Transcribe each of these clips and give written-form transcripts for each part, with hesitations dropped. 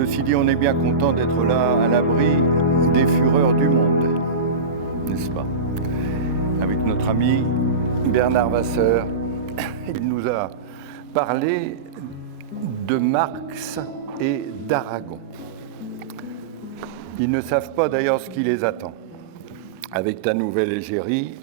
Ceci dit, on est bien content d'être là, à l'abri des fureurs du monde, n'est-ce pas? Avec notre ami Bernard Vasseur, il nous a parlé de Marx et d'Aragon. Ils ne savent pas d'ailleurs ce qui les attend. Avec ta nouvelle égérie,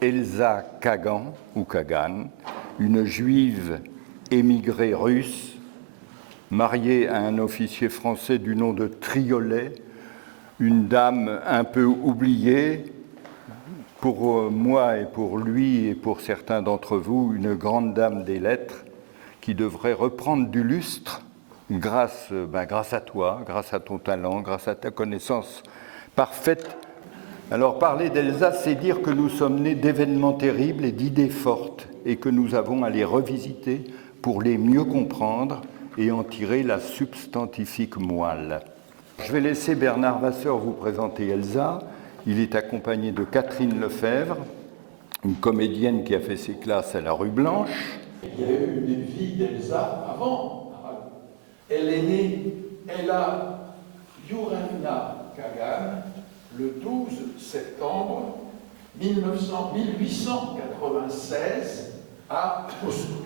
Elsa Kagan, ou Kagan, une juive émigrée russe, mariée à un officier français du nom de Triolet, une dame un peu oubliée, pour moi et pour lui et pour certains d'entre vous, une grande dame des lettres qui devrait reprendre du lustre grâce à toi, grâce à ton talent, grâce à ta connaissance parfaite. Alors parler d'Elsa, c'est dire que nous sommes nés d'événements terribles et d'idées fortes et que nous avons à les revisiter pour les mieux comprendre et en tirer la substantifique moelle. Je vais laisser Bernard Vasseur vous présenter Elsa. Il est accompagné de Catherine Lefebvre, une comédienne qui a fait ses classes à la rue Blanche. Il y a eu une vie d'Elsa avant. Elle est née, Ella Yourevna Kagan, le 12 septembre 1896 à Moscou.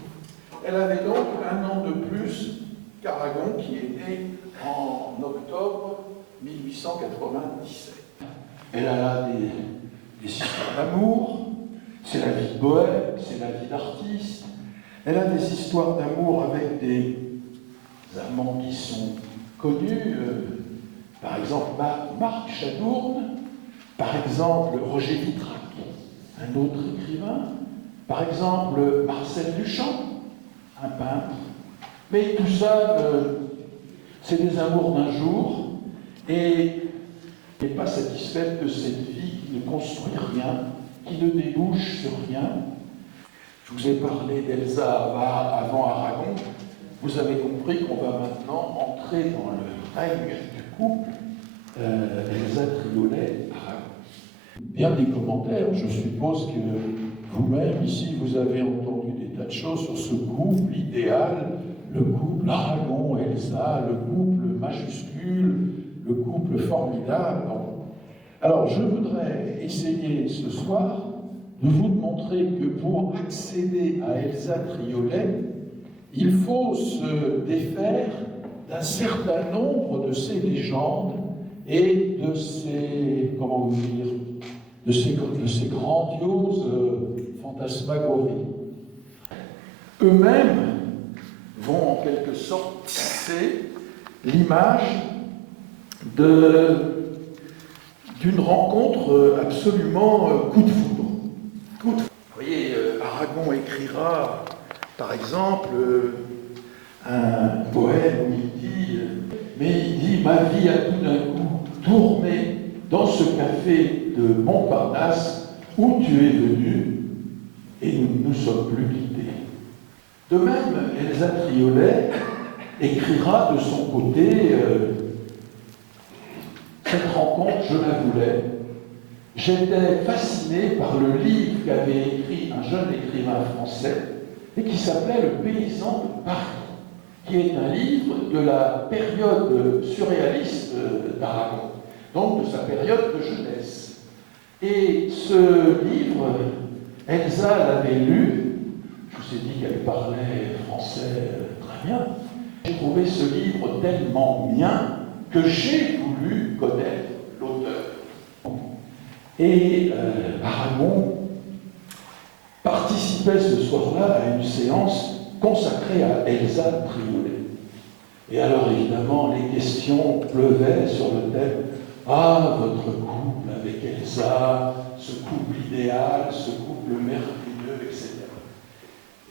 Elle avait donc un an de plus qu'Aragon, qui est né en octobre 1897. Elle a là des histoires d'amour, c'est la vie de bohème, c'est la vie d'artiste. Elle a des histoires d'amour avec des amants qui sont connus, par exemple Marc Chadourne, par exemple Roger Vitrac, un autre écrivain, par exemple Marcel Duchamp, un peintre. Mais tout ça, c'est des amours d'un jour, et n'est pas satisfaite de cette vie qui ne construit rien, qui ne débouche sur rien. Je vous ai parlé d'Elsa avant Aragon. Vous avez compris qu'on va maintenant entrer dans le règne du couple Elsa Triolet-Aragon. Bien des commentaires, je suppose que vous-même, ici, vous avez entendu des tas de choses sur ce couple idéal, le couple Aragon-Elsa, le couple majuscule, le couple formidable. Alors, je voudrais essayer ce soir de vous montrer que pour accéder à Elsa Triolet, il faut se défaire d'un certain nombre de ces légendes et de ces, de ces grandioses fantasmagories. Eux-mêmes vont en quelque sorte tisser l'image d'une rencontre absolument coup de foudre. Vous voyez, Aragon écrira, par exemple, un poème où il dit « Ma vie a tout d'un coup tourné dans ce café de Montparnasse où tu es venu et nous ne nous sommes plus quittés. » De même, Elsa Triolet écrira de son côté cette rencontre, je la voulais. J'étais fasciné par le livre qu'avait écrit un jeune écrivain français et qui s'appelait Le paysan de Paris, qui est un livre de la période surréaliste d'Aragon, donc de sa période de jeunesse. Et ce livre, Elsa l'avait lu, je vous ai dit qu'elle parlait français très bien. J'ai trouvé ce livre tellement mien que j'ai voulu connaître l'auteur. Et Aragon participait ce soir-là à une séance consacrée à Elsa Triolet. Et alors évidemment, les questions pleuvaient sur le thème « Ah, votre couple avec Elsa, ce couple idéal, ce couple merveilleux, etc. »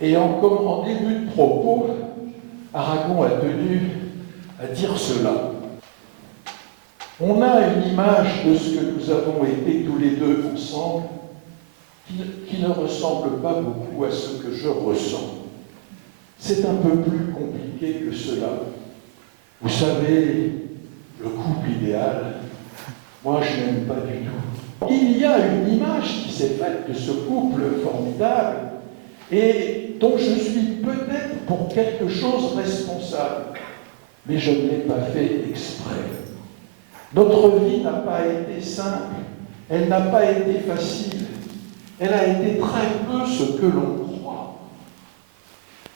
Et en début de propos, Aragon a tenu à dire cela. On a une image de ce que nous avons été tous les deux ensemble qui ne ressemble pas beaucoup à ce que je ressens. C'est un peu plus compliqué que cela. Vous savez, le couple idéal, moi je n'aime pas du tout. Il y a une image qui s'est faite de ce couple formidable et dont je suis peut-être pour quelque chose responsable. mais je ne l'ai pas fait exprès. Notre vie n'a pas été simple, elle n'a pas été facile, elle a été très peu ce que l'on croit.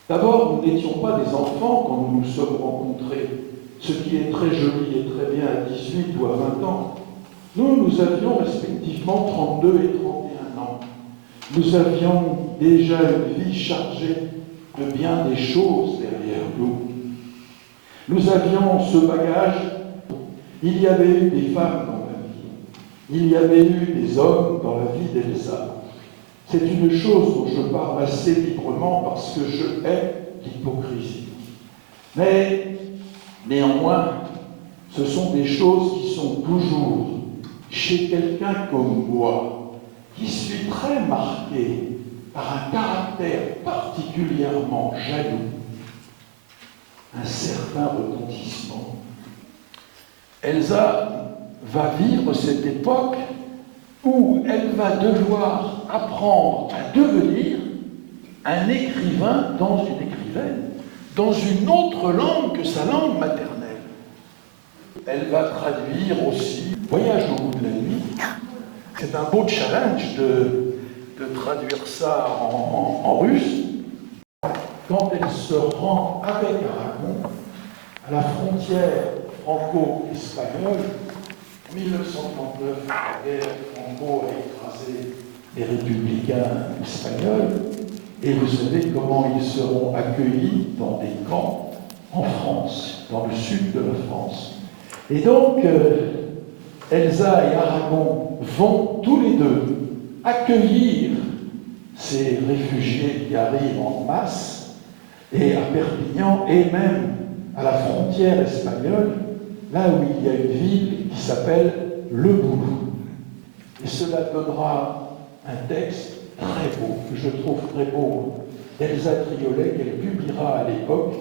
D'abord, nous n'étions pas des enfants quand nous nous sommes rencontrés, ce qui est très joli et très bien à 18 ou à 20 ans. Nous avions respectivement 32 et 31 ans. Nous avions déjà une vie chargée de bien des choses derrière nous. Nous avions ce bagage. Il y avait eu des femmes dans ma vie. Il y avait eu des hommes dans la vie d'Elsa. C'est une chose dont je parle assez librement parce que je hais l'hypocrisie. Mais, néanmoins, ce sont des choses qui sont toujours chez quelqu'un comme moi, qui suis très marqué par un caractère particulièrement jaloux, un certain retentissement. Elsa va vivre cette époque où elle va devoir apprendre à devenir un écrivain dans une écrivaine, dans une autre langue que sa langue maternelle. Elle va traduire aussi Voyage au bout de la nuit. C'est un beau challenge de traduire ça en russe. Quand elle se rend avec Aragon à la frontière franco-espagnole, 1939, la guerre Franco a écrasé les républicains espagnols, et vous savez comment ils seront accueillis dans des camps en France, dans le sud de la France. Et donc, Elsa et Aragon vont tous les deux accueillir ces réfugiés qui arrivent en masse, et à Perpignan, et même à la frontière espagnole, là où il y a une ville qui s'appelle Le Boulou. Et cela donnera un texte très beau, que je trouve très beau, d'Elsa Triolet, qu'elle publiera à l'époque,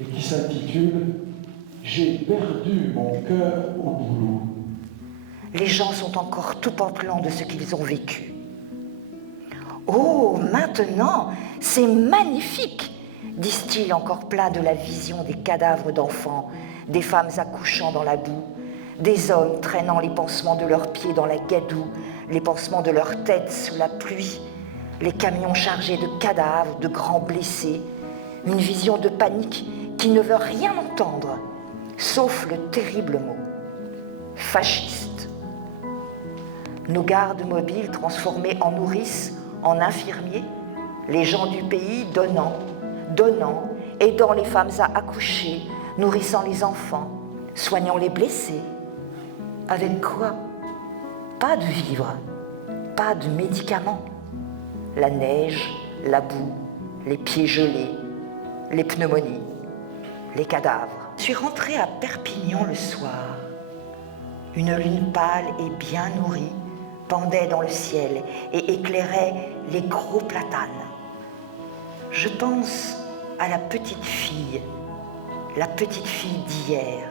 et qui s'intitule « J'ai perdu mon cœur au boulot ». Les gens sont encore tout pantelants de ce qu'ils ont vécu. Oh, maintenant, c'est magnifique, disent-ils encore pleins de la vision des cadavres d'enfants, des femmes accouchant dans la boue, des hommes traînant les pansements de leurs pieds dans la gadoue, les pansements de leurs têtes sous la pluie, les camions chargés de cadavres, de grands blessés, une vision de panique qui ne veut rien entendre, sauf le terrible mot « fasciste ». Nos gardes mobiles transformés en nourrices, en infirmiers, les gens du pays donnant, aidant les femmes à accoucher, nourrissant les enfants, soignant les blessés. Avec quoi? Pas de vivres, pas de médicaments. La neige, la boue, les pieds gelés, les pneumonies, les cadavres. Je suis rentrée à Perpignan le soir. Une lune pâle et bien nourrie pendait dans le ciel et éclairait les gros platanes. Je pense à la petite fille d'hier,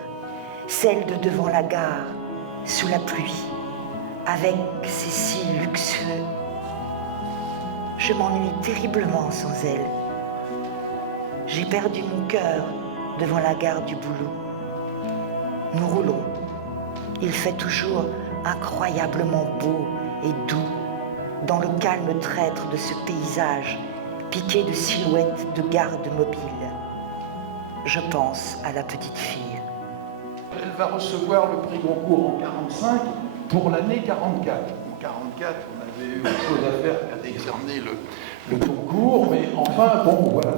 celle de devant la gare, sous la pluie, avec ses cils luxueux. Je m'ennuie terriblement sans elle. J'ai perdu mon cœur devant la gare du Boulot. Nous roulons. Il fait toujours incroyablement beau et doux dans le calme traître de ce paysage piqué de silhouettes de gardes mobiles. Je pense à la petite fille. Elle va recevoir le prix Goncourt en 1945 pour l'année 44. En 1944, on avait eu autre chose à faire qu'à décerner le Goncourt, mais enfin, bon, voilà.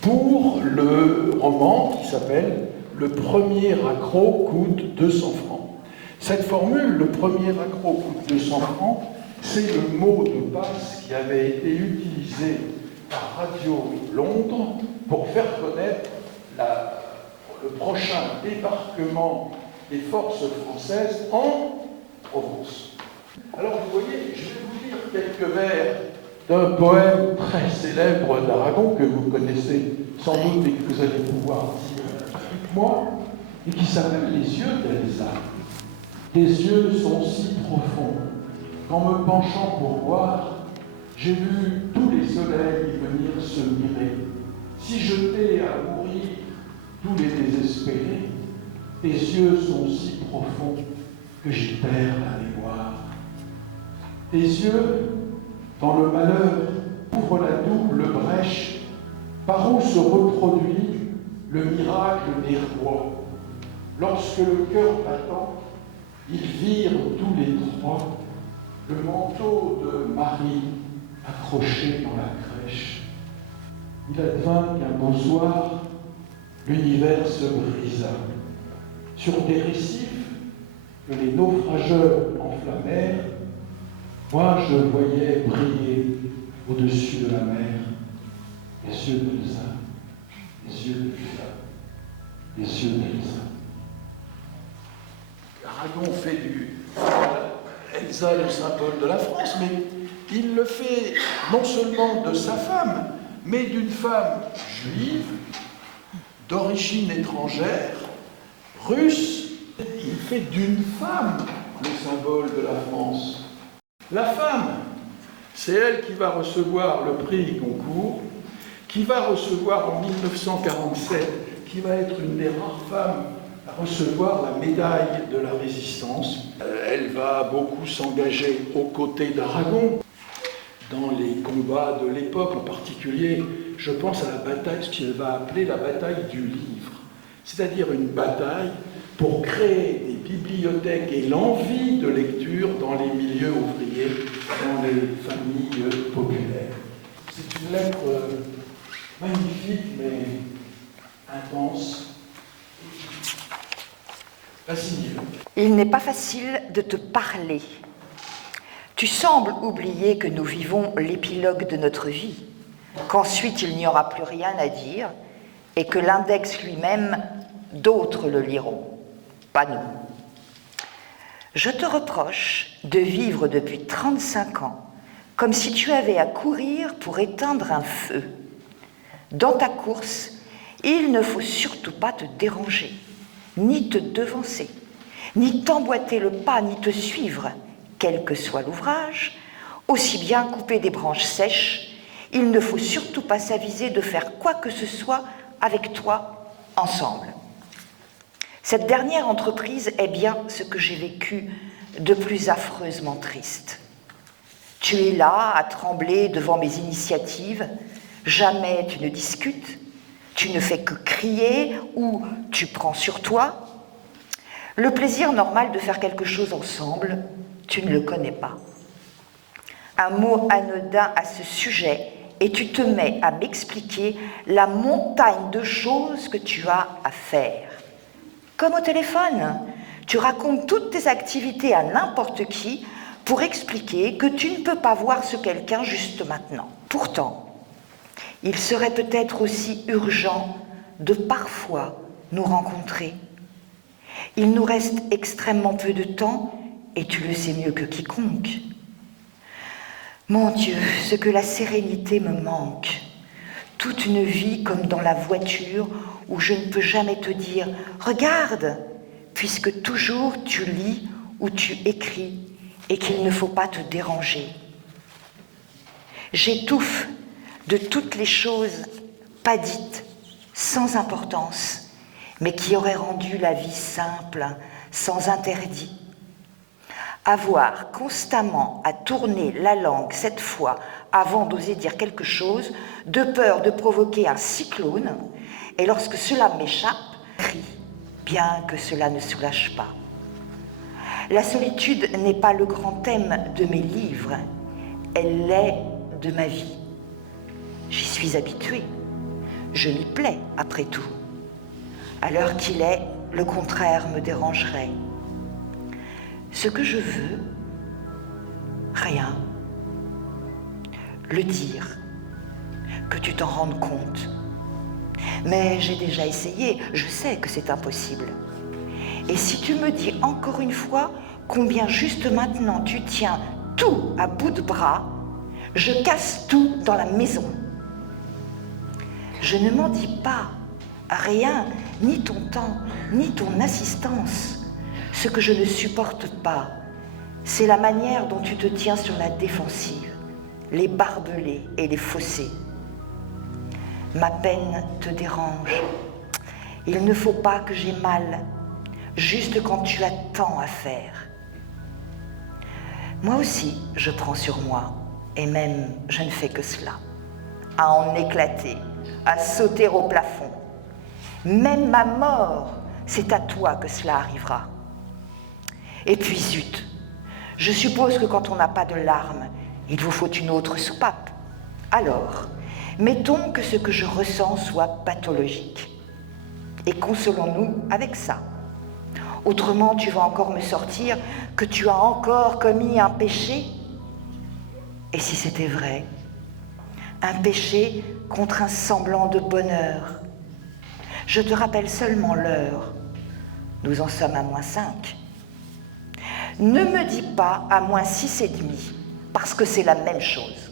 Pour le roman qui s'appelle « Le premier accro coûte 200 francs ». Cette formule, le premier accro coûte 200 francs, c'est le mot de passe qui avait été utilisé par Radio Londres pour faire connaître le prochain débarquement des forces françaises en Provence. Alors vous voyez, je vais vous lire quelques vers d'un poème très célèbre d'Aragon que vous connaissez sans doute et que vous allez pouvoir dire avec moi, et qui s'appelle « Les yeux d'Elsa ». Tes yeux sont si profonds qu'en me penchant pour voir, j'ai vu tous les soleils venir se mirer. Si je t'ai à mourir, tous les désespérés, tes yeux sont si profonds que j'y perds la mémoire. Tes yeux, dans le malheur, ouvrent la double brèche par où se reproduit le miracle des rois. Lorsque le cœur battant, ils virent tous les trois le manteau de Marie accroché dans la crèche. Il advint qu'un beau soir, l'univers se brisa. Sur des récifs que les naufrageurs enflammèrent, moi je voyais briller au-dessus de la mer les yeux d'Elsa, les yeux d'Elsa, les yeux d'Elsa. Aragon fait Elsa le symbole de la France, mais il le fait non seulement de sa femme, mais d'une femme juive, d'origine étrangère, russe. Il fait d'une femme le symbole de la France. La femme, c'est elle qui va recevoir le prix Goncourt, qui va recevoir en 1947, qui va être une des rares femmes à recevoir la médaille de la Résistance. Elle va beaucoup s'engager aux côtés d'Aragon dans les combats de l'époque, en particulier, je pense à la bataille, ce qu'elle va appeler la bataille du livre, c'est-à-dire une bataille pour créer des bibliothèques et l'envie de lecture dans les milieux ouvriers, dans les familles populaires. C'est une lettre magnifique, mais intense. Il n'est pas facile de te parler. Tu sembles oublier que nous vivons l'épilogue de notre vie, qu'ensuite il n'y aura plus rien à dire et que l'index lui-même, d'autres le liront, pas nous. Je te reproche de vivre depuis 35 ans comme si tu avais à courir pour éteindre un feu. Dans ta course, il ne faut surtout pas te déranger, ni te devancer, ni t'emboîter le pas, ni te suivre, quel que soit l'ouvrage, aussi bien couper des branches sèches, il ne faut surtout pas s'aviser de faire quoi que ce soit avec toi ensemble. Cette dernière entreprise est bien ce que j'ai vécu de plus affreusement triste. Tu es là à trembler devant mes initiatives, jamais tu ne discutes, tu ne fais que crier ou tu prends sur toi. Le plaisir normal de faire quelque chose ensemble, tu ne le connais pas. Un mot anodin à ce sujet et tu te mets à m'expliquer la montagne de choses que tu as à faire. Comme au téléphone, tu racontes toutes tes activités à n'importe qui pour expliquer que tu ne peux pas voir ce quelqu'un juste maintenant. Pourtant, il serait peut-être aussi urgent de parfois nous rencontrer. Il nous reste extrêmement peu de temps et tu le sais mieux que quiconque. Mon Dieu, ce que la sérénité me manque. Toute une vie comme dans la voiture où je ne peux jamais te dire « Regarde !» puisque toujours tu lis ou tu écris et qu'il ne faut pas te déranger. J'étouffe de toutes les choses pas dites, sans importance, mais qui auraient rendu la vie simple, sans interdit. Avoir constamment à tourner la langue cette fois avant d'oser dire quelque chose, de peur de provoquer un cyclone, et lorsque cela m'échappe, crie, bien que cela ne soulage pas. La solitude n'est pas le grand thème de mes livres, elle l'est de ma vie. J'y suis habituée, je m'y plais après tout. À l'heure qu'il est, le contraire me dérangerait. Ce que je veux, rien. Le dire, que tu t'en rendes compte. Mais j'ai déjà essayé, je sais que c'est impossible. Et si tu me dis encore une fois combien juste maintenant tu tiens tout à bout de bras, je casse tout dans la maison. Je ne m'en dis pas, rien, ni ton temps, ni ton assistance. Ce que je ne supporte pas, c'est la manière dont tu te tiens sur la défensive, les barbelés et les fossés. Ma peine te dérange, Il ne faut pas que j'aie mal, juste quand tu as tant à faire. Moi aussi, je prends sur moi, et même je ne fais que cela, à en éclater, à sauter au plafond. Même ma mort, c'est à toi que cela arrivera. Et puis zut, je suppose que quand on n'a pas de larmes, il vous faut une autre soupape. Alors, mettons que ce que je ressens soit pathologique. Et consolons-nous avec ça. Autrement, tu vas encore me sortir que tu as encore commis un péché. Et si c'était vrai, un péché contre un semblant de bonheur. Je te rappelle seulement l'heure. Nous en sommes à -5. Ne me dis pas à -6,5, parce que c'est la même chose.